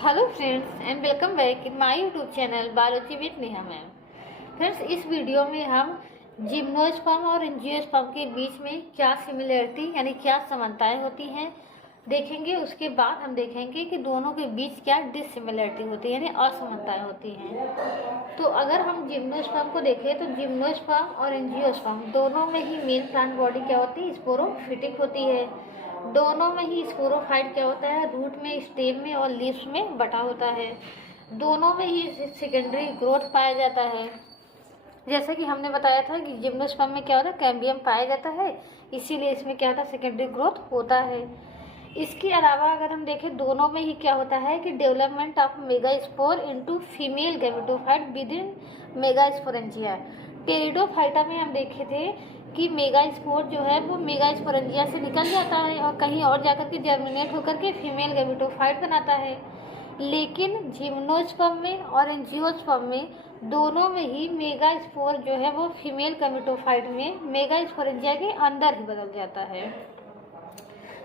Hello friends and welcome back in my YouTube channel biology with Neha ma'am. Friends, इस video में हम gymnosperm और angiosperm के बीच में क्या सिमिलरिटी यानी क्या समानताएं होती हैं देखेंगे। उसके बाद हम देखेंगे कि दोनों के बीच क्या डिससिमिलरिटी होती है यानी असमानताएं होती हैं। तो अगर हम जिम्नोस्पर्म को देखें तो जिम्नोस्पर्म और एंजियोस्पर्म दोनों में ही मेन प्लांट बॉडी क्या होती है, स्पोरोफिटिक होती है। दोनों में ही स्पोरोफाइट क्या होता है, रूट में, स्टेम में और लीव्स में बटा होता है। दोनों में ही सेकेंडरी ग्रोथ पाया जाता है। जैसे कि हमने बताया था कि जिम्नोस्पर्म में क्या होता है, कैम्बियम पाया जाता है, इसीलिए इसमें क्या होता है, सेकेंडरी ग्रोथ होता है। इसके अलावा अगर हम देखें दोनों में ही क्या होता है कि development of megaspore into female gametophyte with in megasporangia. Pteridophyta में हम देखे थे कि मेगास्पोर जो है वो मेगास्पोरेंजिया से निकल जाता है और कहीं और जाकर के जर्मिनेट होकर के फीमेल गैमेटोफाइट बनाता है। लेकिन जिम्नोस्पर्म में और एंजियोस्पर्म में दोनों में ही मेगास्पोर जो है वो फीमेल गैमेटोफाइट में मेगास्पोरेंजिया के अंदर ही बदल जाता है।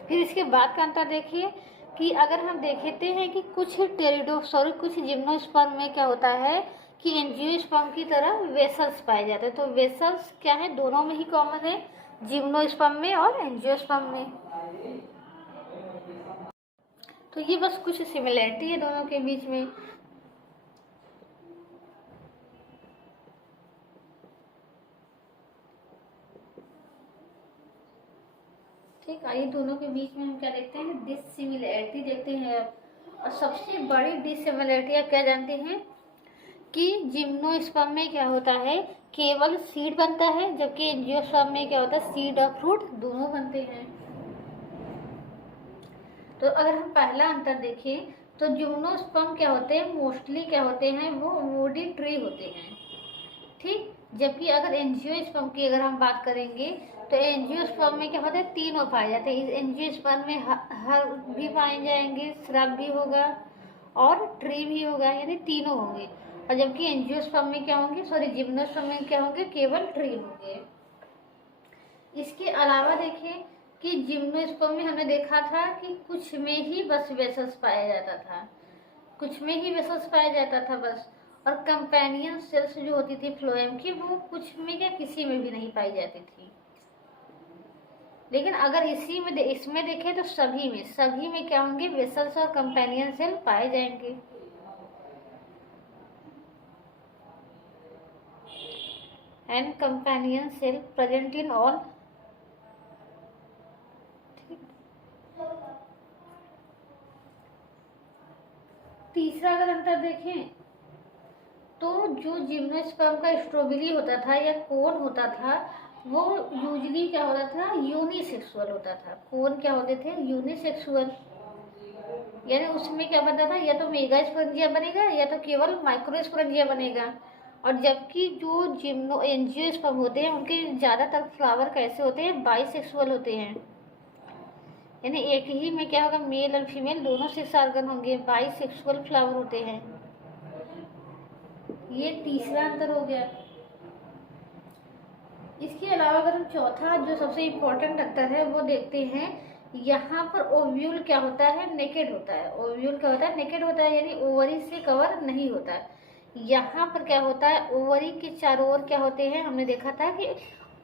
फिर इसके बाद का अंतर देखिए कि अगर हम देखते हैं कि कुछ जिम्नोस्पर्म में क्या होता है कि एंजियोस्पर्म की तरह वेसल्स पाए जाते हैं। तो वेसल्स क्या है, दोनों में ही कॉमन है, जिम्नोस्पर्म में और एंजियोस्पर्म में। तो ये बस कुछ सिमिलरिटी है दोनों के बीच में। ठीक, आइए दोनों के बीच में हम क्या देखते हैं, डिससिमिलरिटी देखते हैं। और सबसे बड़ी डिससिमिलरिटी आप क्या जानते हैं कि जिम्नोस्पर्म में क्या होता है, केवल सीड बनता है, जबकि एंजियोस्पर्म में क्या होता है, सीड और फ्रूट दोनों बनते हैं। तो अगर हम पहला अंतर देखें तो जिम्नोस्पर्म क्या होते हैं, मोस्टली क्या होते हैं, वो वुडी ट्री होते हैं। ठीक, जबकि अगर एंजियोस्पर्म की अगर हम बात करेंगे तो एंजियोस्पर्म में क्या होता है, तीनों पाए जाते हैं। इस एंजियोस्पर्म में हर भी पाए जाएंगे, श्रब भी होगा और ट्री भी होगा, यानी तीनों होंगे। और जबकि एंजियोस्पर्म में क्या होंगे, जिम्नोस्पर्म में क्या होंगे, केवल ट्री होंगे। इसके अलावा देखें कि जिम्नोस्पर्म में हमने देखा था कि कुछ में ही बस वेसल्स पाया जाता था, कुछ में ही वेसल्स पाया जाता था बस। और कंपेनियन सेल्स जो होती थी फ्लोएम की, वो कुछ में क्या किसी में भी नहीं पाई जाती थी। लेकिन अगर इसमें देखें तो सभी में क्या होंगे, वेसल्स और कंपेनियन सेल पाए जाएंगे। And companion cell present in all. तीसरा अगर अंतर देखें तो जो जिम्नोस्पर्म का स्ट्रोबिली होता था या कोन होता था, वो यूजली क्या होता था, यूनिसेक्सुअल होता था। कोन क्या होते थे, यूनिसेक्सुअल, यानी उसमें क्या बनता था, या तो मेगास्पोरेंजिया बनेगा या तो केवल माइक्रोस्पोरेंजिया बनेगा। और जबकि जो एंजियोस्पर्म होते हैं उनके ज़्यादातर फ्लावर कैसे होते हैं, बाइसेक्सुअल होते हैं, यानी एक ही में क्या होगा, मेल और फीमेल दोनों सेक्स ऑर्गन होंगे, बाइसेक्सुअल फ्लावर होते हैं। ये तीसरा अंतर हो गया। इसके अलावा अगर हम चौथा जो सबसे इम्पोर्टेंट अंतर है वो देखते हैं, यहाँ पर ओव्यूल क्या होता है, नेकेड होता है। ओव्यूल क्या होता है, नेकेड होता है, यानी ओवरी से कवर नहीं होता है। यहाँ पर क्या होता है, ओवरी के चारों ओर क्या होते हैं, हमने देखा था कि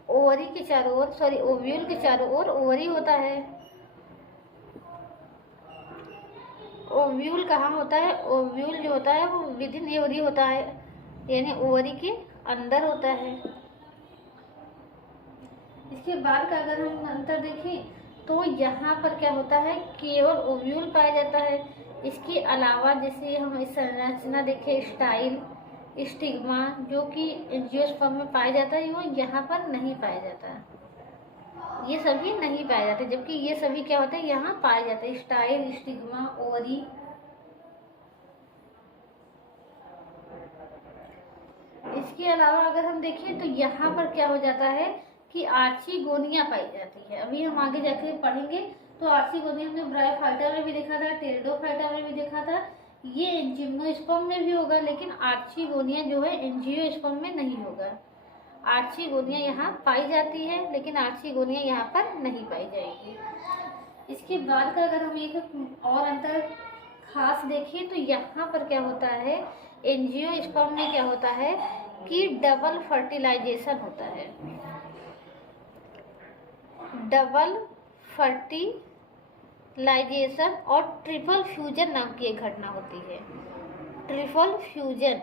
ओवरी के चारों ओर ओव्यूल के चारों ओर ओवरी होता है। ओव्यूल कहाँ होता है, ओव्यूल जो होता है वो विद इन ओवरी होता है, यानी ओवरी के अंदर होता है। इसके बाद का अगर हम अंतर देखें तो यहाँ पर क्या होता है, केवल ओव्यूल पाया जाता है। इसके अलावा जैसे हम इस संरचना देखें, स्टाइल, स्टिग्मा, जो कि एंजियोस्पर्म में पाया जाता है, वो यहाँ पर नहीं पाया जाता। ये सभी नहीं पाए जाते, जबकि ये सभी क्या होते हैं, यहाँ पाए जाते हैं, स्टाइल, स्टिग्मा, ओवरी। इसके अलावा अगर हम देखें तो यहाँ पर क्या हो जाता है कि आर्चिगोनिया पाई जाती है। अभी हम आगे जाके पढ़ेंगे तो आर्चिगोनिया हमने ब्रायोफाइटा में भी देखा था, टेरिडोफाइटा में भी देखा था, ये जिम्नोस्पर्म में भी होगा, लेकिन आर्चिगोनिया जो है एंजियोस्पर्म में नहीं होगा। आर्चिगोनिया यहाँ पाई जाती है, लेकिन आर्चिगोनिया यहाँ पर नहीं पाई जाएगी। इसके बाद का अगर हम एक और अंतर खास देखिए तो यहाँ पर क्या होता है, एंजियोस्पर्म में क्या होता है कि डबल फर्टिलाइजेशन होता है। डबल फर्टिलाइजेशन और ट्रिपल फ्यूजन नाम की एक घटना होती है। ट्रिपल फ्यूजन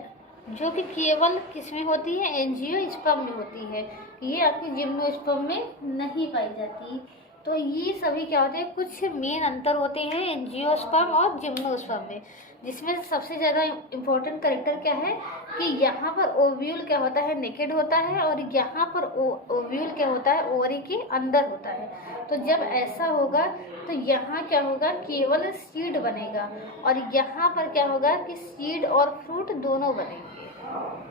जो कि केवल किसमें होती है, एंजियोस्पर्म में होती है। ये आपके जिम्नोस्पर्म में नहीं पाई जाती। तो ये सभी क्या होते हैं, कुछ मेन अंतर होते हैं एंजियोस्पर्म और जिम्नोस्पर्म में, जिसमें से सबसे ज़्यादा इम्पोर्टेंट कैरेक्टर क्या है कि यहाँ पर ओव्यूल क्या होता है, नेकेड होता है, और यहाँ पर ओव्यूल क्या होता है, ओवरी के अंदर होता है। तो जब ऐसा होगा तो यहाँ क्या होगा, केवल सीड बनेगा, और यहाँ पर क्या होगा कि सीड और फ्रूट दोनों बनेंगे।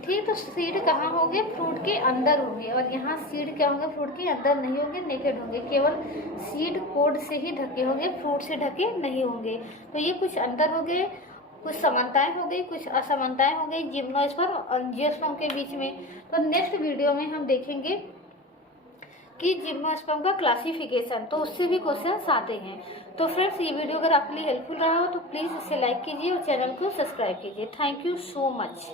ठीक, तो सीड कहाँ होंगे, फ्रूट के अंदर होंगे, और यहाँ सीड क्या होंगे, फ्रूट के अंदर नहीं होंगे, नेकेड होंगे, केवल सीड कोड से ही ढके होंगे, फ्रूट से ढके नहीं होंगे। तो ये कुछ अंतर हो गए, कुछ समानताएं हो गई, कुछ असमानताएं हो गई जिम्नोस्पर्म और एंजियोस्पर्म के बीच में। तो नेक्स्ट वीडियो में हम देखेंगे कि जिम्नोस्पर्म का क्लासिफिकेशन, तो उससे भी क्वेश्चन आते हैं। तो फ्रेंड्स, ये वीडियो अगर आपके लिए हेल्पफुल रहा हो तो प्लीज़ इसे लाइक कीजिए और चैनल को सब्सक्राइब कीजिए। Thank you so much.